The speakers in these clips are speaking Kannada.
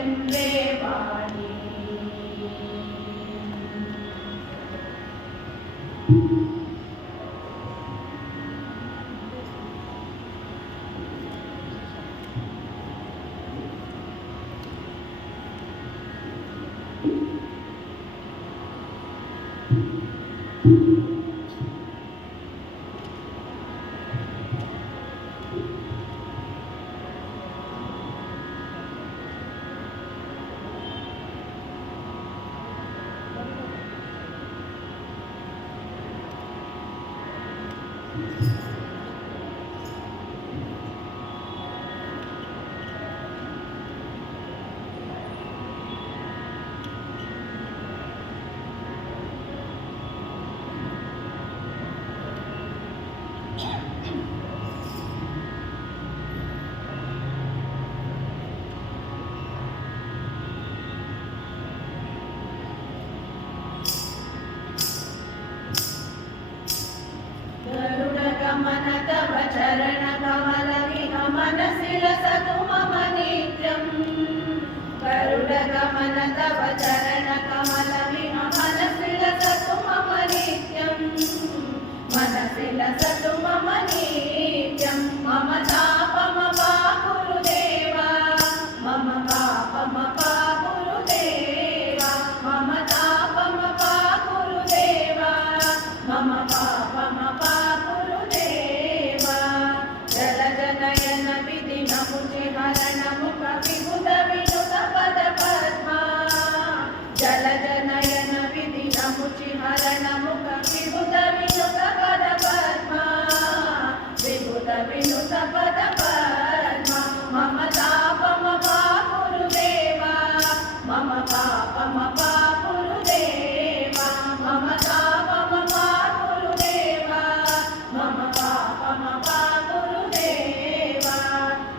ಎಂದೇ ವಾಣಿ. गरुडगमन तव चरण कमलमिह मनसि लसतु मम नित्यम्. गरुडगमन तव चरण कमलमिह मनसि लसतु मम नित्यम्. मनसि लसतु मम नित्यम्. मम तापमपाकुरुदेव मम पापमपाकुरुदेव. मम तापमपाकुरुदेव मम पापमपाकुरुदेव. जलजनयन विधिनमुचिहरण मुख विबुध विनुत पद पद्मा. जलजनयन विधिनमुचिहरण मुख विबुध विनुत पद पद्मा. विबुध विनुत पद पद्मा. मम तापमपाकुरुदेव मम पापमपाकुरुदेव. मम तापमपाकुरुदेव मम पापमपाकुरुदेव.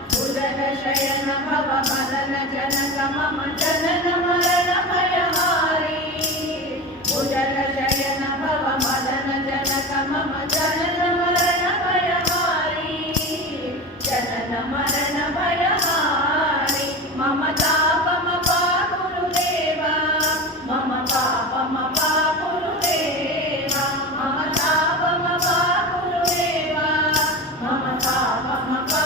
भुजगशयन भव मदन जनक मम जनन मरण भयहारी. भुजगशयन भव मदन जनक मम जनन मरण भयहारी. जनन मरण भयहारी. मम तापमपाकुरुदेव मम पापमपाकुरुदेव. मम तापमपाकुरुदेव मम पापमपाकुरुदेव.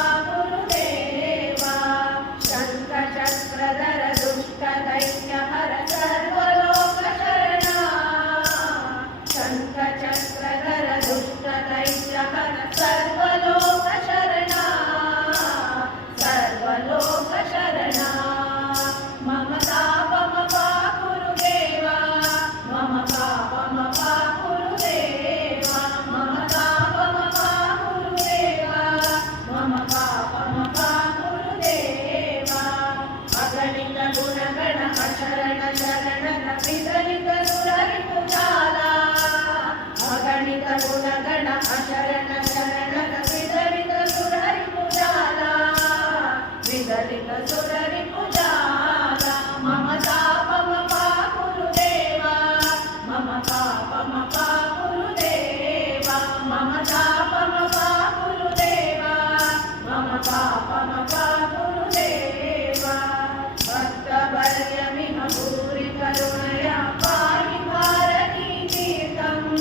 शङ्खचक्रधर दुष्टदैत्यहर सर्वलोकशरणा. शङ्खचक्रधर दुष्टदैत्यहर सर्वलोकशरणा. सर्वलोकशरणा. मम तापमपाकुरुदेव मम पापमपाकुरुदेव. मम तापमपाकुरुदेव मम पापमपाकुरुदेव. अगणित गुणगण अशरण शरणन विदलित सुररिपुजाला. अगणित गुणगण अशरण शरणन विदलित सुररिपुजाला. विदलित सुररिपुजाला. मम तापमपाकुरुदेव मम पापमपाकुरुदेव. मम तापमपाकुरुदेव मम पापमपाकुरुदेव. भक्तवर्यमिह भूरि करुणया पाहि भारती तीर्थम्.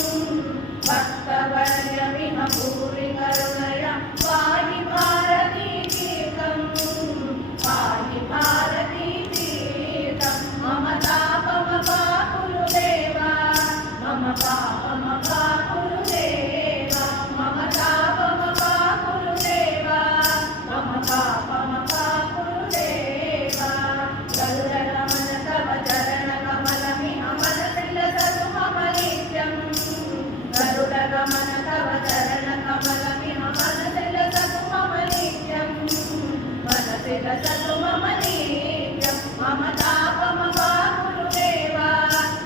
भक्तवर्यमिह भूरि करुणया पाहि भारती तीर्थम्. पाहि भारती तीर्थम्. मम तापमपाकुरुदेव मम पापमपाकुरुदेव. मम तापमपाकुरुदेव मम पापमपाकुरुदेव. गरुडगमन तव चरण कमलमिह मनसि लसतु मम नित्यम्. गरुडगमन तव चरण कमलमिह मनसि लसतु मम नित्यम्. मनसि लसतु मम नित्यम्. मम तापमपाकुरुदेव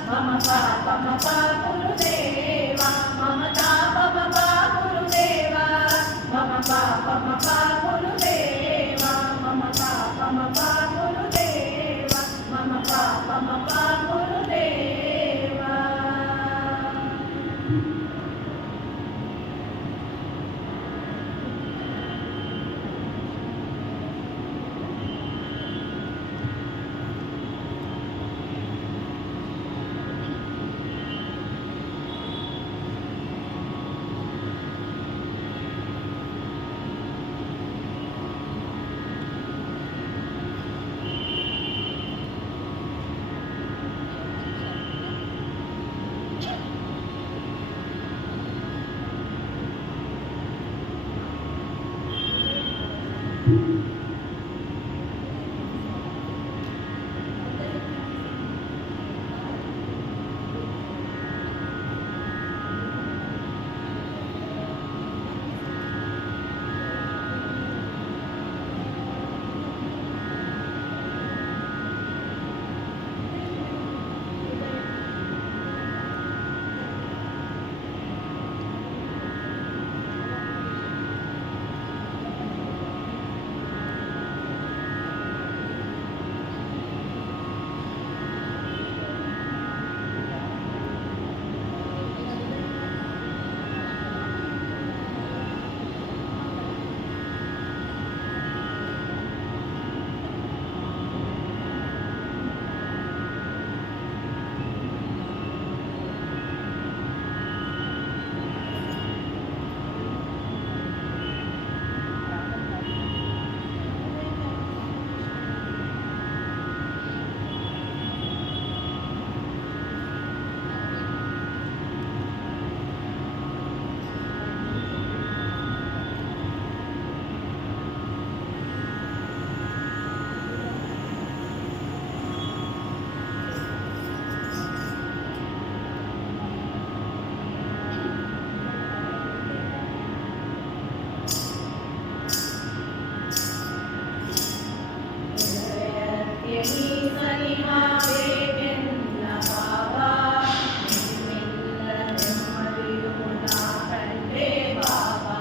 मम पापमपाकुरुदेव. मम तापमपाकुरुदेव मम पापमपाकुरुदेव. मम पापमपाकुरुदेव मम पापमपाकुरुदेव. ಸನಿಹ ಬೇಕೆನ್ನ ಬಾಬಾ ನಿನ್ನಿಂದ ನೆಮ್ಮದಿಯು ನಾ ಕಂಡೆ ಬಾಬಾ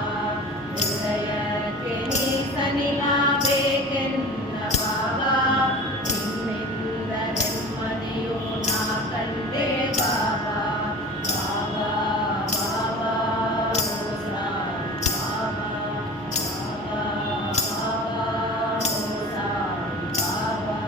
ಹೃದಯಕ್ಕೆ ನೀ ಸನಿಹ ಬೇಕೆನ್ನ ಬಾಬಾ ನಿನ್ನಿಂದ ನೆಮ್ಮದಿಯು ನಾ ಕಂಡೆ ಬಾಬಾ ಬಾಬಾ ಬಾಬಾ ಓ ಸಾಯಿ ಬಾಬಾ ಬಾಬಾ ಬಾಬಾ ಓ ಸಾಯಿ ಬಾಬಾ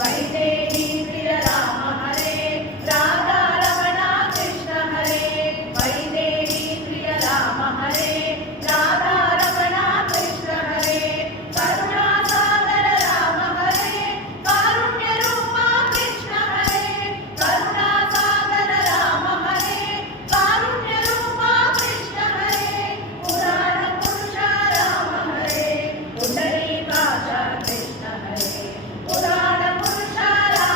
वैदेही प्रिय राम हरे राधा रमण कृष्ण हरे वैदेही प्रिय राम हरे राधा रमण कृष्ण हरे करुणा सागर राम हरे कारुण्य रूप कृष्ण हरे करुणा सागर राम हरे कारुण्य रूप कृष्ण हरे पुराण पुरुष राम हरे पुंडरीकाक्ष कृष्ण हरे पुराण पुरुष राम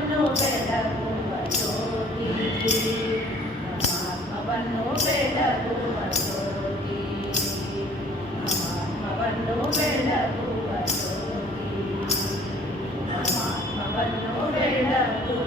ಪರಮಾತ್ಮವನ್ನು ಬೆಳಗುವ ಜ್ಯೋತಿ, ಪರಮಾತ್ಮವನ್ನು ಬೆಳಗುವ ಜ್ಯೋತಿ, ಪರಮಾತ್ಮವನ್ನು ಬೆಳಗುವ ಜ್ಯೋತಿ, ಪರಮಾತ್ಮವನ್ನು ಬೆಳಗುವ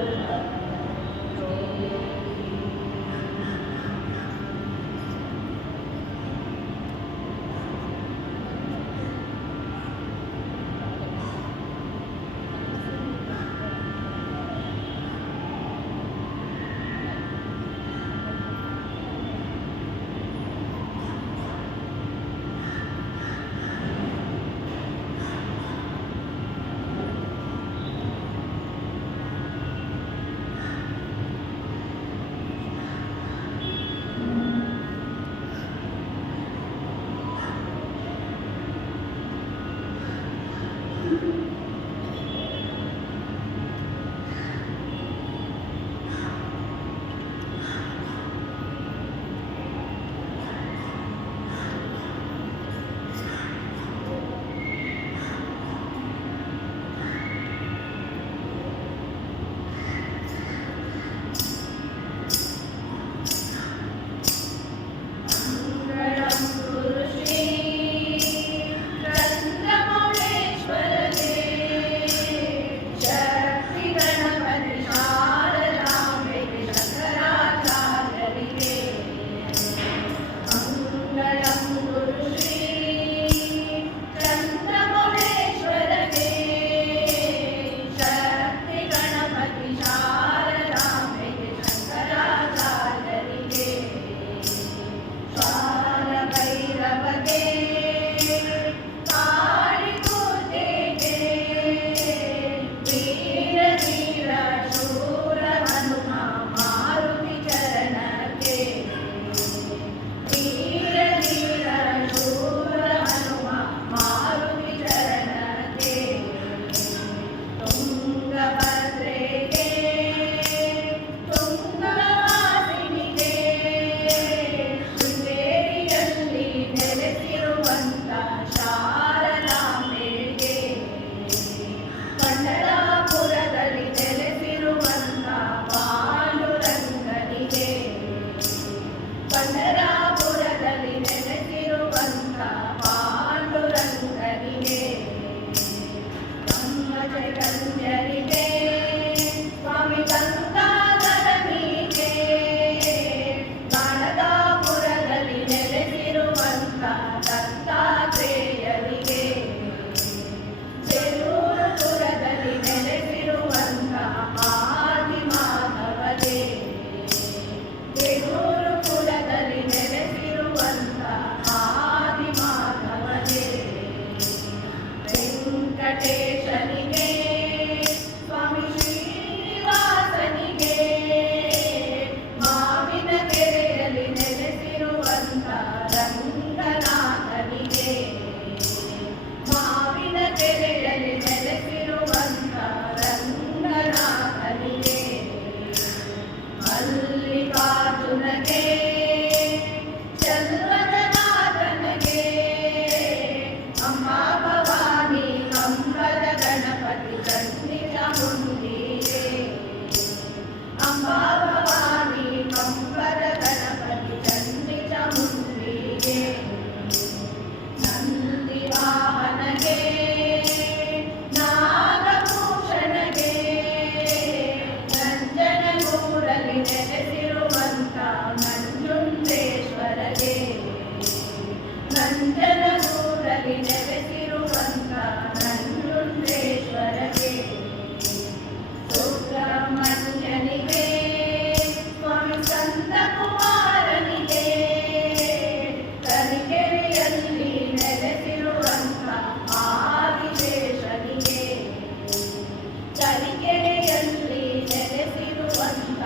ತರೀಕೆರೆಯಲ್ಲಿ ನೆಲೆಸಿರುವಂತ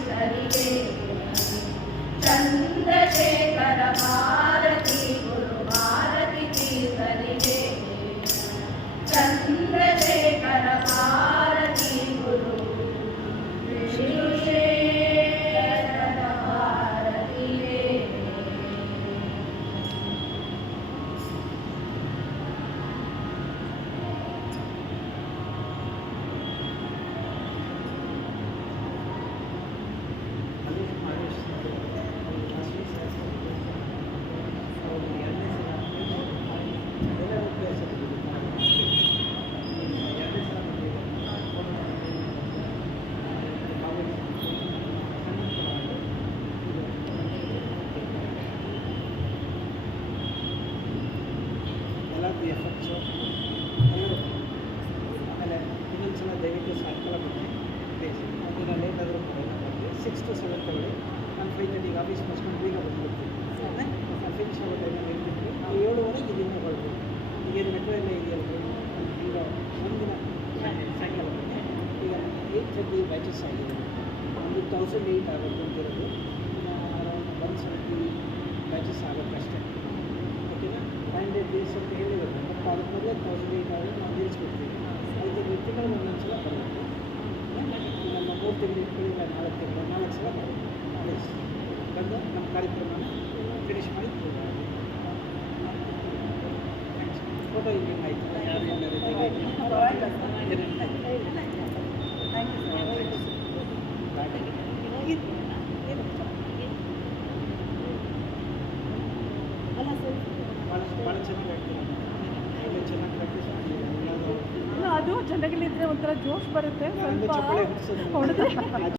ತೀರ್ಥರಿಗೆ ಚಂದ್ರಶೇಖರ ಭಾರತಿ ಗುರು ಭಾರತಿ ತೀರ್ಥರಿಗೆ ಚಂದ್ರಶೇಖರ ಭಾರತಿ ಗುರು ವಿಶ್ವೇಶ್ವರ ಭಾರತಿಗೆ ಎಫೆಕ್ಟ್ಸು ಎಲ್ಲರೂ ಆಮೇಲೆ ಇನ್ನೊಂದ್ಸಲ ದಯವಿಟ್ಟು ಸಾಯಂಕಾಲ ಬಂದು ಪ್ಲೇಸ್ ಒಂದಿನ ಲೇಟ್ ಆದರೂ ಬರಲಿ 6 to 7 ತಗೊಳ್ಳಿ ನಾನು 5:30 ಆಫೀಸ್ ಮುಗಿಸ್ಕೊಂಡು ಬೇಗ ಬಂದುಬಿಡ್ತೀನಿ ನಾನು ಫಿನಿಶ್ ಆಗೋ ಟೈಮಲ್ಲಿ ಇರ್ತಿದ್ವಿ ನಾವು 7:30 ಇಲ್ಲಿಂದ ಹೊರಡ್ತೀವಿ ಈಗೇನು ಮೆಟ್ರೋ ಎಲ್ಲ ಇದೆಯಲ್ಲ ಈಗ ಒಂದಿನ ಸಾಯಂಕಾಲ ಬನ್ನಿ ಈಗ 8:30 ಬ್ಯಾಚಸ್ ಆಗಿದೆ ಒಂದು 1008 ಆಗುತ್ತೆ ಅಂತಿರೋದು ಅರೌಂಡ್ 170 ಬ್ಯಾಚಸ್ ಆಗೋಕ್ಕಷ್ಟೇ ಓಕೆನಾ 500 ಡೇಸ್ ಅಂತ ಹೇಳಿರೋದು ಬಟ್ ಆದಮೇಲೆ 1008 ಆದರೆ ನಾವು ನಿಲ್ಲಿಸ್ಬಿಡ್ತೀವಿ 5 ವ್ಯಕ್ತಿಗಳು ಒಂದೊಂದು ಸಲ ಬರುತ್ತೆ ನಮ್ಮ 3 ತಿಂಗಳು ಇಟ್ಕೊಳ್ಳಿ 4 ತಿಂಗಳು 4 ಸಲ ಬರುತ್ತೆ ಪ್ಲೀಸ್ ಬಂದು ನಮ್ಮ ಕಾರ್ಯಕ್ರಮನ ಫಿನಿಶ್ ಮಾಡಿ ಥ್ಯಾಂಕ್ಸ್ ಫೋಟೋ ಇಲ್ಲಿ ಆಯಿತು ಯಾರು ಭಾಳ ಚೆನ್ನಾಗಿ ಆಗ್ತೀನಿ ಒಳ್ಳೆ ಚೆನ್ನಾಗಿ ಪ್ರಾಕ್ಟೀಸ್ ಮಾಡಿ ಅದು ಚೆನ್ನಾಗಿಲ್ಲಿದ್ರೆ ಒಂಥರ ಜೋಶ್ ಬರುತ್ತೆ ಚಪ್ಪಳೆ ಸ್ವಲ್ಪ ಹಿಡಿಸೋದು ಹೊಡೆದ್ರೆ